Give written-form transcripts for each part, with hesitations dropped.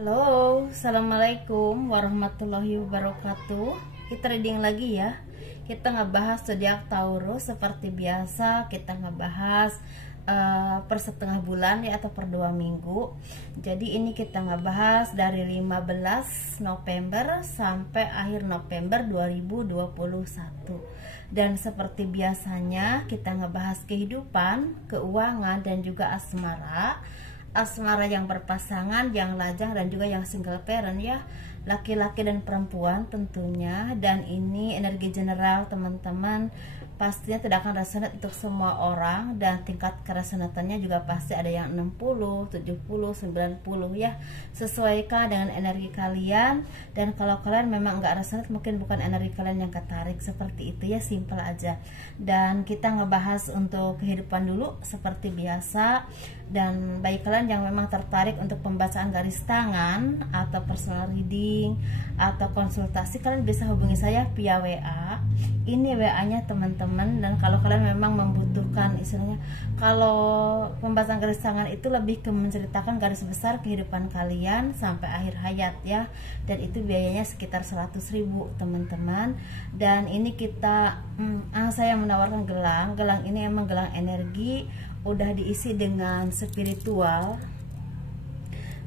Halo, assalamualaikum warahmatullahi wabarakatuh. Kita reading lagi ya. Kita ngebahas zodiak Taurus seperti biasa. Kita ngebahas per setengah bulan ya, atau per 2 minggu. Jadi ini kita ngebahas dari 15 November sampai akhir November 2021. Dan seperti biasanya kita ngebahas kehidupan, keuangan, dan juga asmara yang berpasangan, yang lajang, dan juga yang single parent ya, laki-laki dan perempuan tentunya. Dan ini energi general teman-teman, pastinya tidak akan resonate untuk semua orang, dan tingkat keresonatannya juga pasti ada yang 60, 70, 90 ya, sesuaikan dengan energi kalian. Dan kalau kalian memang nggak resonate, mungkin bukan energi kalian yang ketarik, seperti itu ya, simple aja. Dan kita ngebahas untuk kehidupan dulu seperti biasa. Dan bagi kalian yang memang tertarik untuk pembacaan garis tangan atau personal reading atau konsultasi, kalian bisa hubungi saya via WA. Ini WA-nya teman-teman. Dan kalau kalian memang membutuhkan, istilahnya kalau pembacaan garis tangan itu lebih ke menceritakan garis besar kehidupan kalian sampai akhir hayat ya. Dan itu biayanya sekitar 100.000 teman-teman. Dan ini kita saya menawarkan gelang ini emang gelang energi, udah diisi dengan spiritual,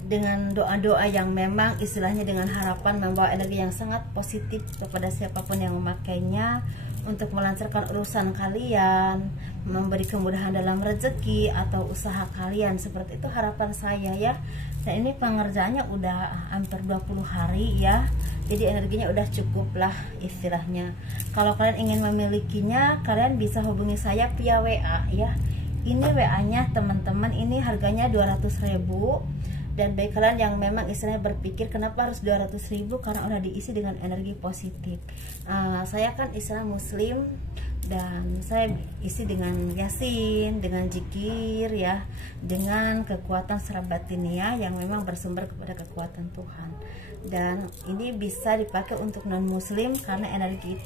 dengan doa-doa yang memang istilahnya dengan harapan membawa energi yang sangat positif kepada siapapun yang memakainya, untuk melancarkan urusan kalian, memberi kemudahan dalam rezeki atau usaha kalian. Seperti itu harapan saya ya. Dan ini pengerjaannya udah hampir 20 hari ya, jadi energinya udah cukup lah istilahnya. Kalau kalian ingin memilikinya, kalian bisa hubungi saya via WA ya. Ini WA-nya teman-teman, ini harganya 200.000. Dan bagi kalian yang memang istilahnya berpikir kenapa harus 200.000, karena udah diisi dengan energi positif. Saya kan istilah muslim, dan saya isi dengan yasin, dengan zikir ya, dengan kekuatan secara batiniah yang memang bersumber kepada kekuatan Tuhan. Dan ini bisa dipakai untuk non muslim, karena energi,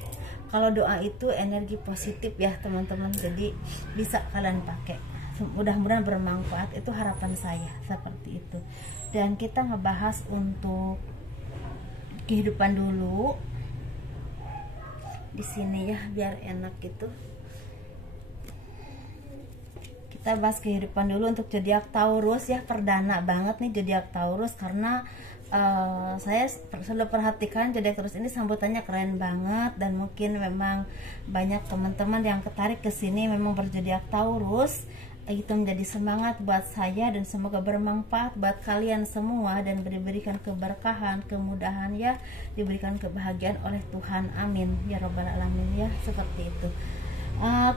kalau doa itu energi positif ya teman-teman, jadi bisa kalian pakai. Mudah-mudahan bermanfaat, itu harapan saya seperti itu. Dan kita ngebahas untuk kehidupan dulu di sini ya, biar enak gitu. Kita bahas kehidupan dulu untuk zodiak Taurus ya, perdana banget nih zodiak Taurus, karena saya selalu perhatikan zodiak Taurus ini sambutannya keren banget. Dan mungkin memang banyak teman-teman yang tertarik ke sini memang berzodiak Taurus. Itu menjadi semangat buat saya, dan semoga bermanfaat buat kalian semua, dan diberikan keberkahan, kemudahan ya, diberikan kebahagiaan oleh Tuhan, amin ya robbal alamin ya, seperti itu.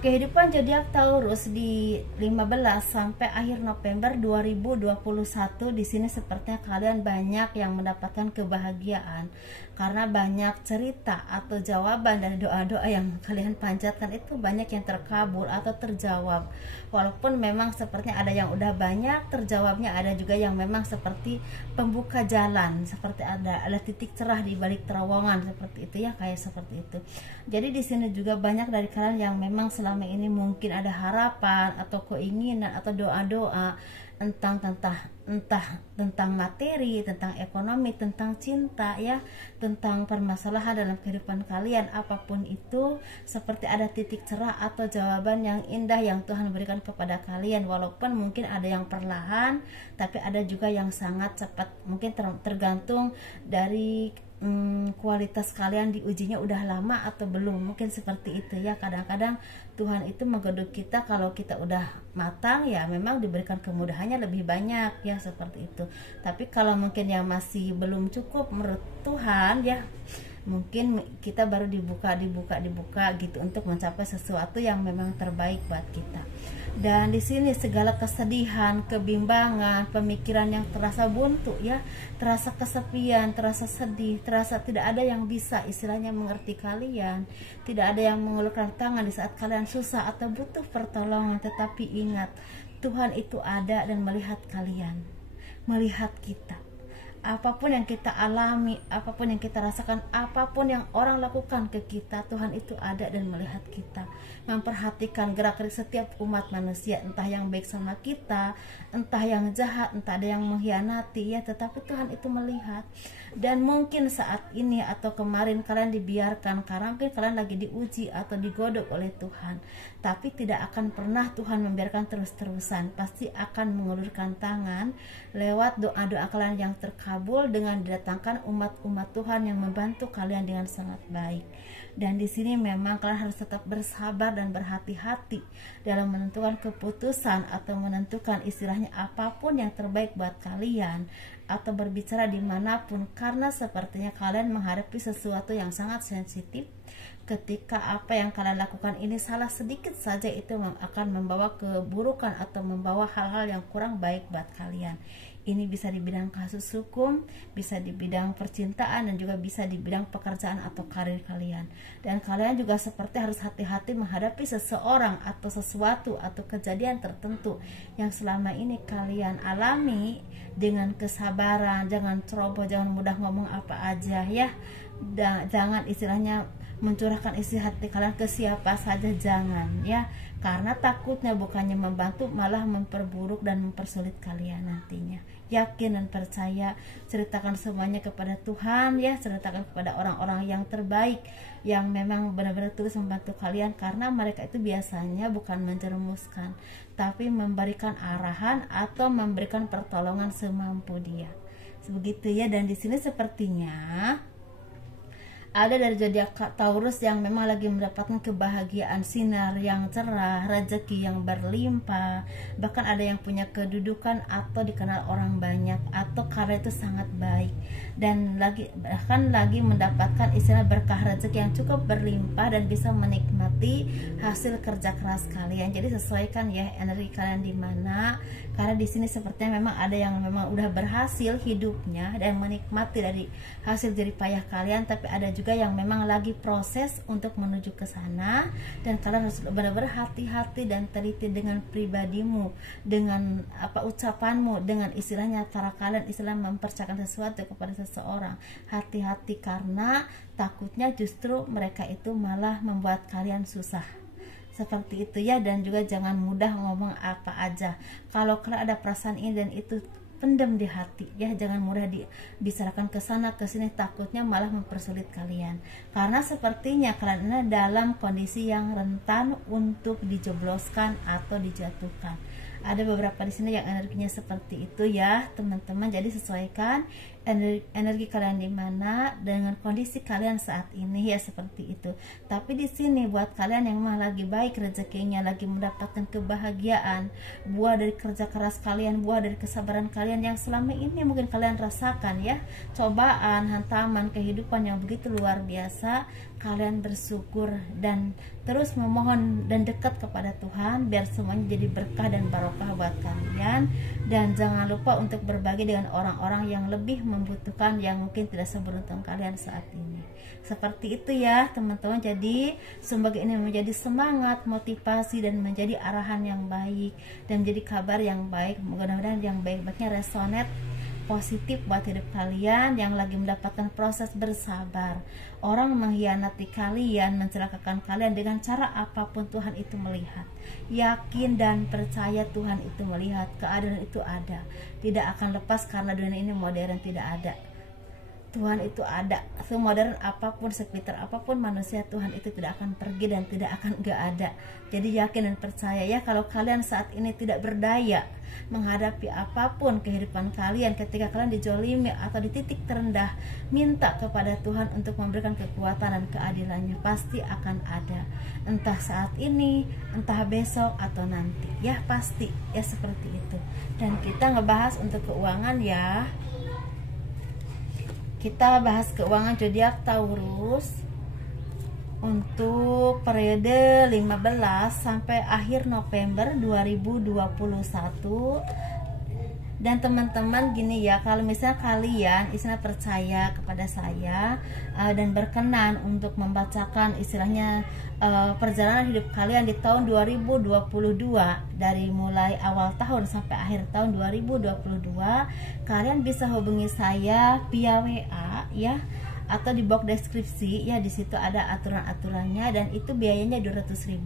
Kehidupan zodiak Taurus di 15 sampai akhir November 2021. Di sini sepertinya kalian banyak yang mendapatkan kebahagiaan, karena banyak cerita atau jawaban dari doa-doa yang kalian panjatkan itu banyak yang terkabul atau terjawab. Walaupun memang sepertinya ada yang udah banyak terjawabnya, ada juga yang memang seperti pembuka jalan, seperti ada titik cerah di balik terowongan, seperti itu ya, kayak seperti itu. Jadi di sini juga banyak dari kalian yang memang selama ini mungkin ada harapan atau keinginan atau doa-doa entah tentang materi, tentang ekonomi, tentang cinta ya, tentang permasalahan dalam kehidupan kalian, apapun itu, seperti ada titik cerah atau jawaban yang indah yang Tuhan berikan kepada kalian. Walaupun mungkin ada yang perlahan, tapi ada juga yang sangat cepat, mungkin tergantung dari kualitas kalian diujinya udah lama atau belum, mungkin seperti itu ya. Kadang-kadang Tuhan itu menggodok kita, kalau kita udah matang ya memang diberikan kemudahannya lebih banyak ya, seperti itu. Tapi kalau mungkin yang masih belum cukup menurut Tuhan ya, mungkin kita baru dibuka gitu untuk mencapai sesuatu yang memang terbaik buat kita. Dan di sini segala kesedihan, kebimbangan, pemikiran yang terasa buntu ya, terasa kesepian, terasa sedih, terasa tidak ada yang bisa istilahnya mengerti kalian, tidak ada yang mengulurkan tangan di saat kalian susah atau butuh pertolongan. Tetapi ingat, Tuhan itu ada dan melihat kalian, melihat kita. apapun yang kita alami, apapun yang kita rasakan, apapun yang orang lakukan ke kita, Tuhan itu ada dan melihat kita, memperhatikan gerak-gerik setiap umat manusia, entah yang baik sama kita, entah yang jahat, entah ada yang mengkhianati ya, tetapi Tuhan itu melihat. Dan mungkin saat ini atau kemarin kalian dibiarkan karena mungkin kalian lagi diuji atau digodok oleh Tuhan, tapi tidak akan pernah Tuhan membiarkan terus-terusan. Pasti akan mengulurkan tangan lewat doa-doa kalian yang terkabul dengan didatangkan umat-umat Tuhan yang membantu kalian dengan sangat baik. Dan di sini memang kalian harus tetap bersabar dan berhati-hati dalam menentukan keputusan atau menentukan istilahnya apapun yang terbaik buat kalian, atau berbicara dimanapun, karena sepertinya kalian menghadapi sesuatu yang sangat sensitif. Ketika apa yang kalian lakukan ini salah sedikit saja, itu akan membawa keburukan atau membawa hal-hal yang kurang baik buat kalian. Ini bisa di bidang kasus hukum, bisa di bidang percintaan, dan juga bisa di bidang pekerjaan atau karir kalian. Dan kalian juga seperti harus hati-hati menghadapi seseorang atau sesuatu atau kejadian tertentu yang selama ini kalian alami dengan kesabaran. Jangan ceroboh, jangan mudah ngomong apa aja ya. Dan jangan istilahnya mencurahkan isi hati kalian ke siapa saja, jangan ya, karena takutnya bukannya membantu malah memperburuk dan mempersulit kalian nantinya. Yakin dan percaya, ceritakan semuanya kepada Tuhan ya, ceritakan kepada orang-orang yang terbaik yang memang benar-benar tulus membantu kalian, karena mereka itu biasanya bukan menjerumuskan, tapi memberikan arahan atau memberikan pertolongan semampu dia. Begitu ya. Dan di sini sepertinya ada dari zodiak Taurus yang memang lagi mendapatkan kebahagiaan, sinar yang cerah, rezeki yang berlimpah, bahkan ada yang punya kedudukan atau dikenal orang banyak, atau karir itu sangat baik, dan bahkan lagi mendapatkan istilah berkah rezeki yang cukup berlimpah dan bisa menikmati hasil kerja keras kalian. Jadi sesuaikan ya energi kalian di mana, karena di sini sepertinya memang ada yang memang udah berhasil hidupnya dan menikmati dari hasil jerih payah kalian, tapi ada juga yang memang lagi proses untuk menuju ke sana. Dan kalian harus benar-benar hati-hati dan teliti dengan pribadimu, dengan ucapanmu, dengan istilahnya cara kalian istilah mempercayakan sesuatu kepada seseorang. Hati-hati, karena takutnya justru mereka itu malah membuat kalian susah. Seperti itu ya. Dan juga jangan mudah ngomong apa aja. Kalau kalian ada perasaan ini dan itu, pendam di hati ya, jangan mudah dibicarakan ke sana ke sini, takutnya malah mempersulit kalian, karena sepertinya kalian dalam kondisi yang rentan untuk dijebloskan atau dijatuhkan. Ada beberapa di sini yang energinya seperti itu ya teman-teman. Jadi sesuaikan energi kalian di mana dengan kondisi kalian saat ini ya, seperti itu. Tapi di sini buat kalian yang memang lagi baik rezekinya, lagi mendapatkan kebahagiaan, buah dari kerja keras kalian, buah dari kesabaran kalian yang selama ini mungkin kalian rasakan ya, cobaan, hantaman kehidupan yang begitu luar biasa, kalian bersyukur dan terus memohon dan dekat kepada Tuhan biar semuanya jadi berkah dan barokah buat kalian. Dan jangan lupa untuk berbagi dengan orang-orang yang lebih membutuhkan, yang mungkin tidak seberuntung kalian saat ini. Seperti itu ya teman-teman. Jadi semoga ini menjadi semangat, motivasi, dan menjadi arahan yang baik dan menjadi kabar yang baik. Mudah-mudahan yang baik-baiknya resonate positif buat hidup kalian yang lagi mendapatkan proses bersabar. Orang mengkhianati kalian, mencelakakan kalian dengan cara apapun, Tuhan itu melihat. Yakin dan percaya Tuhan itu melihat, keadaan itu ada, tidak akan lepas karena dunia ini modern, tidak ada. Tuhan itu ada, semodern apapun, sekitar apapun manusia, Tuhan itu tidak akan pergi dan tidak akan gak ada. Jadi yakin dan percaya ya, kalau kalian saat ini tidak berdaya menghadapi apapun kehidupan kalian, ketika kalian dijolimi atau di titik terendah, minta kepada Tuhan untuk memberikan kekuatan dan keadilannya, pasti akan ada. Entah saat ini, entah besok atau nanti ya, pasti ya, seperti itu. Dan kita ngebahas untuk keuangan ya. Kita bahas keuangan zodiak Taurus untuk periode 15 sampai akhir November 2021. Dan teman-teman gini ya, kalau misalnya kalian istilah percaya kepada saya dan berkenan untuk membacakan istilahnya perjalanan hidup kalian di tahun 2022, dari mulai awal tahun sampai akhir tahun 2022, kalian bisa hubungi saya via WA ya, atau di box deskripsi ya, di situ ada aturan-aturannya, dan itu biayanya 200.000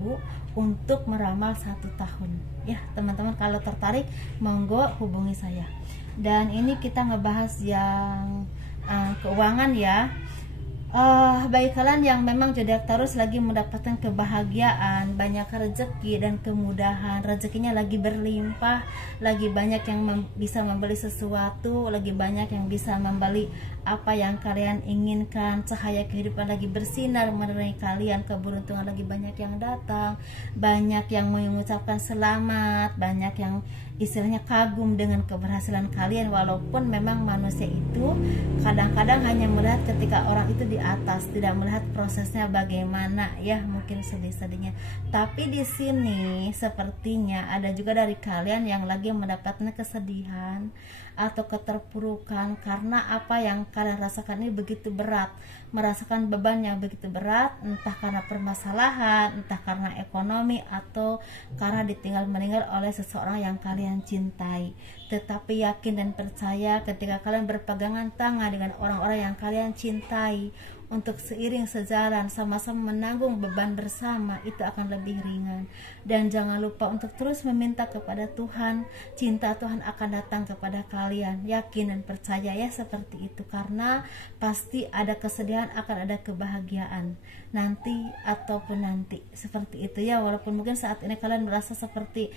untuk meramal 1 tahun ya teman-teman. Kalau tertarik monggo hubungi saya. Dan ini kita ngebahas yang keuangan ya. Bagi kalian yang memang zodiak Taurus lagi mendapatkan kebahagiaan, banyak rezeki dan kemudahan, rezekinya lagi berlimpah, lagi banyak yang bisa membeli sesuatu, lagi banyak yang bisa membeli apa yang kalian inginkan, cahaya kehidupan lagi bersinar menerangi kalian, keberuntungan lagi banyak yang datang, banyak yang mengucapkan selamat, banyak yang istilahnya kagum dengan keberhasilan kalian. Walaupun memang manusia itu kadang-kadang hanya melihat ketika orang itu di atas, tidak melihat prosesnya bagaimana ya, mungkin sedih-sedihnya. Tapi di sini sepertinya ada juga dari kalian yang lagi mendapatkan kesedihan atau keterpurukan karena apa yang kalian rasakan ini begitu berat, merasakan beban yang begitu berat, entah karena permasalahan, entah karena ekonomi, atau karena ditinggal meninggal oleh seseorang yang kalian cintai. Tetapi yakin dan percaya ketika kalian berpegangan tangan dengan orang-orang yang kalian cintai, untuk seiring sejalan sama-sama menanggung beban bersama, itu akan lebih ringan. Dan jangan lupa untuk terus meminta kepada Tuhan, cinta Tuhan akan datang kepada kalian. Yakin dan percaya ya seperti itu, karena pasti ada kesedihan, akan ada kebahagiaan nanti ataupun nanti, seperti itu ya. Walaupun mungkin saat ini kalian merasa seperti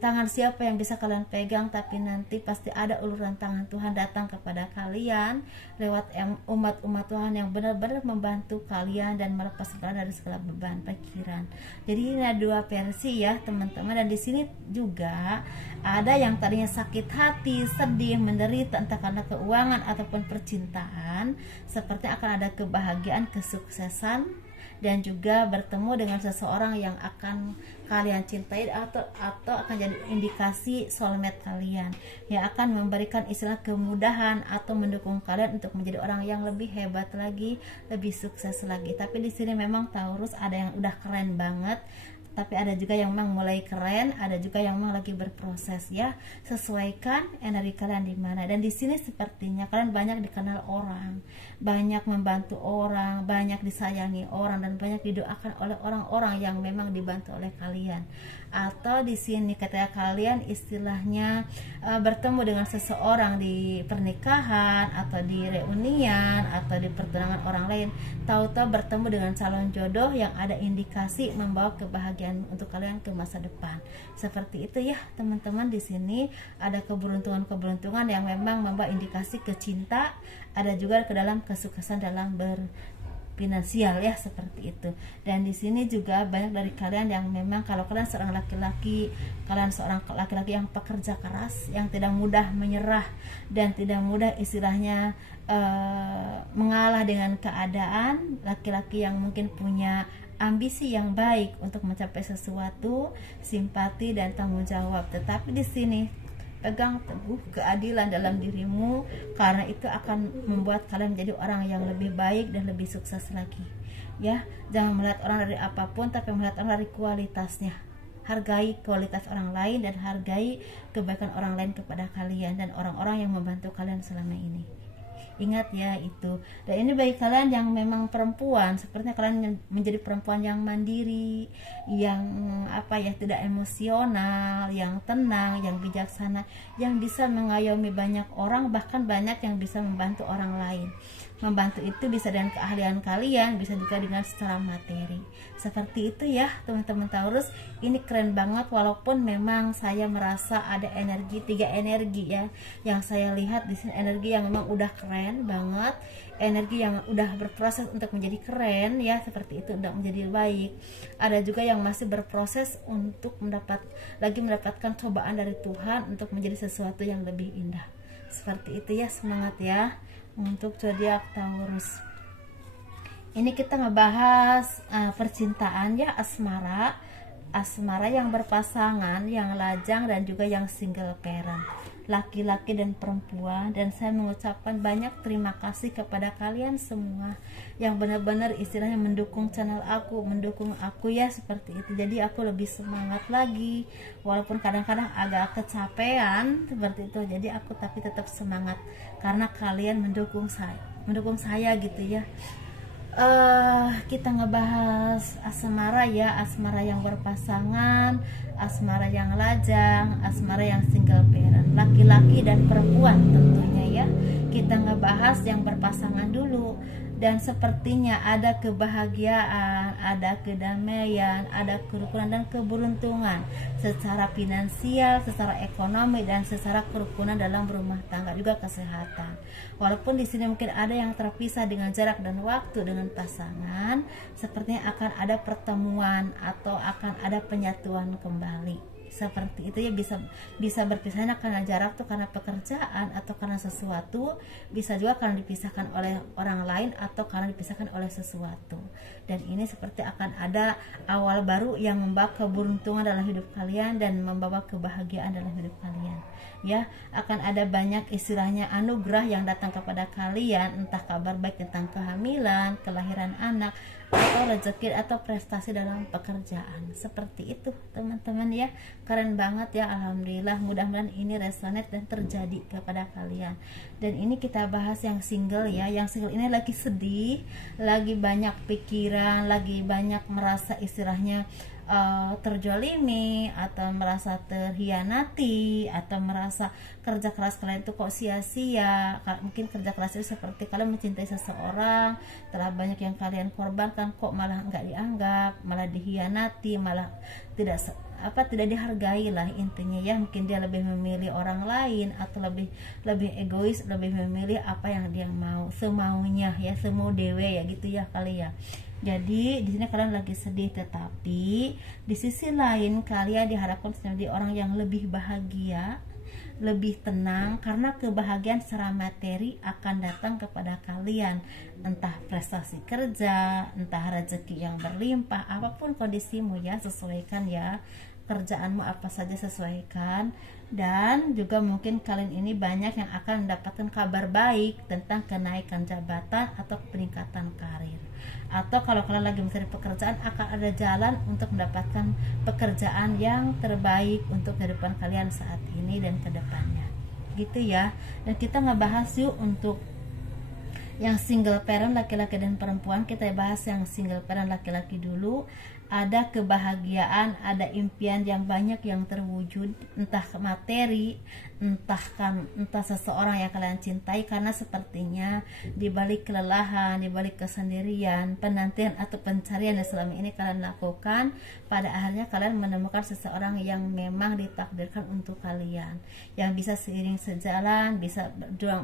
tangan siapa yang bisa kalian pegang, tapi nanti pasti ada uluran tangan Tuhan datang kepada kalian lewat umat-umat Tuhan yang benar-benar membantu kalian dan melepas kalian dari segala beban pikiran. Jadi ini ada dua versi ya teman-teman. Dan di sini juga ada yang tadinya sakit hati, sedih, menderita entah karena keuangan ataupun percintaan, seperti akan ada kebahagiaan, kesuksesan, dan juga bertemu dengan seseorang yang akan kalian cintai, atau akan jadi indikasi soulmate kalian yang akan memberikan istilah kemudahan atau mendukung kalian untuk menjadi orang yang lebih hebat lagi, lebih sukses lagi. Tapi di sini memang Taurus ada yang udah keren banget, tapi ada juga yang memang mulai keren, ada juga yang memang lagi berproses ya. Sesuaikan energi kalian di mana. Dan di sini sepertinya kalian banyak dikenal orang, banyak membantu orang, banyak disayangi orang, dan banyak didoakan oleh orang-orang yang memang dibantu oleh kalian. Atau di sini ketika kalian istilahnya bertemu dengan seseorang di pernikahan atau di reunian atau di pertunangan orang lain, tahu-tahu bertemu dengan calon jodoh yang ada indikasi membawa kebahagiaan untuk kalian ke masa depan. Seperti itu ya teman-teman. Di sini ada keberuntungan-keberuntungan yang memang membawa indikasi ke cinta, ada juga ke dalam kesuksesan dalam finansial ya, seperti itu. Dan di sini juga banyak dari kalian yang memang, kalau kalian seorang laki-laki, kalian seorang laki-laki yang pekerja keras, yang tidak mudah menyerah dan tidak mudah istilahnya mengalah dengan keadaan, laki-laki yang mungkin punya ambisi yang baik untuk mencapai sesuatu, simpati dan tanggung jawab. Tetapi di sini pegang teguh keadilan dalam dirimu, karena itu akan membuat kalian menjadi orang yang lebih baik dan lebih sukses lagi ya. Jangan melihat orang dari apapun, tapi melihat orang dari kualitasnya. Hargai kualitas orang lain dan hargai kebaikan orang lain kepada kalian dan orang-orang yang membantu kalian selama ini. Ingat ya itu. Dan ini bagi kalian yang memang perempuan, sepertinya kalian menjadi perempuan yang mandiri, yang tidak emosional, yang tenang, yang bijaksana, yang bisa mengayomi banyak orang, bahkan banyak yang bisa membantu orang lain. Membantu itu bisa dengan keahlian kalian, bisa juga dengan secara materi. Seperti itu ya teman-teman Taurus. Ini keren banget, walaupun memang saya merasa ada energi, 3 energi ya yang saya lihat di sini. Energi yang memang udah keren banget, energi yang udah berproses untuk menjadi keren ya, seperti itu, udah menjadi baik. Ada juga yang masih berproses untuk mendapatkan cobaan dari Tuhan untuk menjadi sesuatu yang lebih indah. Seperti itu ya, semangat ya untuk zodiak Taurus. Ini kita ngebahas percintaan ya, asmara yang berpasangan, yang lajang, dan juga yang single parent. laki-laki dan perempuan. Dan saya mengucapkan banyak terima kasih kepada kalian semua yang benar-benar istilahnya mendukung channel aku, mendukung aku ya, seperti itu. Jadi aku lebih semangat lagi walaupun kadang-kadang agak kecapean seperti itu. Jadi aku tapi tetap semangat karena kalian mendukung saya gitu ya. Kita ngebahas asmara ya, asmara yang berpasangan, asmara yang lajang, asmara yang single parent, laki-laki dan perempuan tentunya ya. Kita ngebahas yang berpasangan dulu. Dan sepertinya ada kebahagiaan, ada kedamaian, ada kerukunan dan keberuntungan secara finansial, secara ekonomi, dan secara kerukunan dalam rumah tangga, juga kesehatan. Walaupun di sini mungkin ada yang terpisah dengan jarak dan waktu dengan pasangan, sepertinya akan ada pertemuan atau akan ada penyatuan kembali. Seperti itu ya, bisa berpisahnya karena jarak tuh karena pekerjaan atau karena sesuatu, bisa juga karena dipisahkan oleh orang lain atau karena dipisahkan oleh sesuatu. Dan ini seperti akan ada awal baru yang membawa keberuntungan dalam hidup kalian dan membawa kebahagiaan dalam hidup kalian ya. Akan ada banyak istilahnya anugerah yang datang kepada kalian, entah kabar baik tentang kehamilan, kelahiran anak, atau rezeki atau prestasi dalam pekerjaan. Seperti itu teman-teman ya, keren banget ya, alhamdulillah. Mudah-mudahan ini resonate dan terjadi kepada kalian. Dan ini kita bahas yang single ya. Yang single ini lagi sedih, lagi banyak pikiran, lagi banyak merasa istilahnya terjolimi atau merasa terhianati atau merasa kerja keras kalian itu kok sia-sia. Mungkin kerja keras itu seperti kalian mencintai seseorang, telah banyak yang kalian korbankan kok malah nggak dianggap, malah dihianati, malah tidak dihargai lah intinya ya. Mungkin dia lebih memilih orang lain atau lebih egois, lebih memilih apa yang dia mau, semaunya ya, semau dewe ya gitu ya kali ya. Jadi di sini kalian lagi sedih, tetapi di sisi lain kalian diharapkan menjadi orang yang lebih bahagia, lebih tenang, karena kebahagiaan secara materi akan datang kepada kalian, entah prestasi kerja, entah rezeki yang berlimpah, apapun kondisimu ya, sesuaikan ya kerjaanmu apa saja, sesuaikan. Dan juga mungkin kalian ini banyak yang akan mendapatkan kabar baik tentang kenaikan jabatan atau peningkatan karir. Atau kalau kalian lagi mencari pekerjaan, akan ada jalan untuk mendapatkan pekerjaan yang terbaik untuk kehidupan kalian saat ini dan kedepannya gitu ya. Dan kita ngebahas yuk untuk yang single parent laki-laki dan perempuan. Kita bahas yang single parent laki-laki dulu. Ada kebahagiaan, ada impian yang banyak yang terwujud, entah materi, entah seseorang yang kalian cintai, karena sepertinya di balik kelelahan, di balik kesendirian, penantian atau pencarian yang selama ini kalian lakukan, pada akhirnya kalian menemukan seseorang yang memang ditakdirkan untuk kalian, yang bisa seiring sejalan, bisa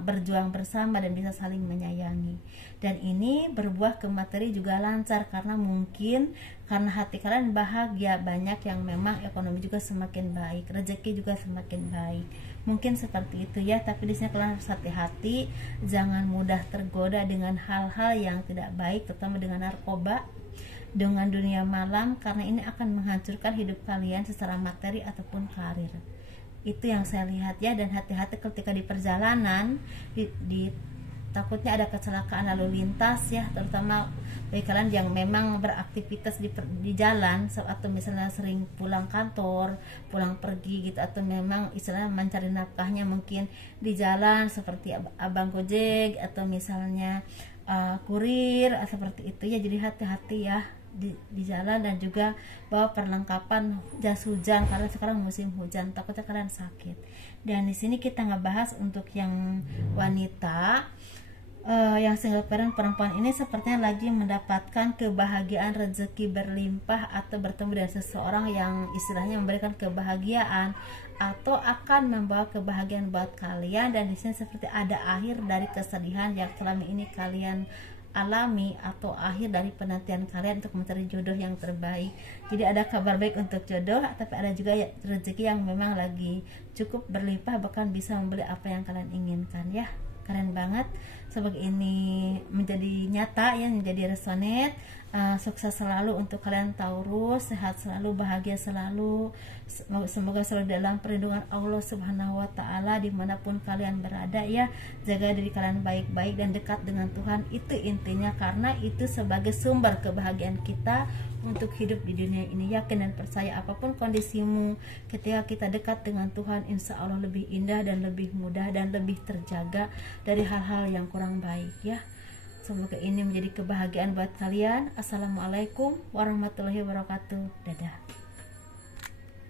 berjuang bersama, dan bisa saling menyayangi. Dan ini berbuah ke materi juga lancar, karena mungkin karena hati kalian bahagia, banyak yang memang ekonomi juga semakin baik, rezeki juga semakin baik. Mungkin seperti itu ya, tapi di sini kalian harus hati-hati, jangan mudah tergoda dengan hal-hal yang tidak baik, terutama dengan narkoba, dengan dunia malam, karena ini akan menghancurkan hidup kalian secara materi ataupun karir. Itu yang saya lihat ya. Dan hati-hati ketika di perjalanan, takutnya ada kecelakaan lalu lintas ya, terutama bagi kalian yang memang beraktivitas di jalan, atau misalnya sering pulang kantor, pulang pergi gitu, atau memang istilahnya mencari nafkahnya mungkin di jalan seperti abang gojek atau misalnya kurir seperti itu ya. Jadi hati-hati ya di jalan, dan juga bawa perlengkapan jas hujan karena sekarang musim hujan, takutnya kalian sakit. Dan di sini kita ngebahas untuk yang wanita, yang single parent perempuan ini sepertinya lagi mendapatkan kebahagiaan, rezeki berlimpah, atau bertemu dengan seseorang yang istilahnya memberikan kebahagiaan atau akan membawa kebahagiaan buat kalian. Dan di sini seperti ada akhir dari kesedihan yang selama ini kalian alami, atau akhir dari penantian kalian untuk mencari jodoh yang terbaik. Jadi ada kabar baik untuk jodoh, tapi ada juga rezeki yang memang lagi cukup berlimpah, bahkan bisa membeli apa yang kalian inginkan ya. keren banget. Semoga ini menjadi nyata ya, menjadi resonate. Sukses selalu untuk kalian Taurus, sehat selalu, bahagia selalu. Semoga selalu dalam perlindungan Allah Subhanahu wa Ta'ala dimanapun kalian berada ya. Jaga diri kalian baik-baik dan dekat dengan Tuhan, itu intinya, karena itu sebagai sumber kebahagiaan kita untuk hidup di dunia ini. Yakin dan percaya apapun kondisimu, ketika kita dekat dengan Tuhan, insya Allah lebih indah dan lebih mudah dan lebih terjaga dari hal-hal yang kurang baik ya. Semoga ini menjadi kebahagiaan buat kalian. Assalamualaikum warahmatullahi wabarakatuh. Dadah.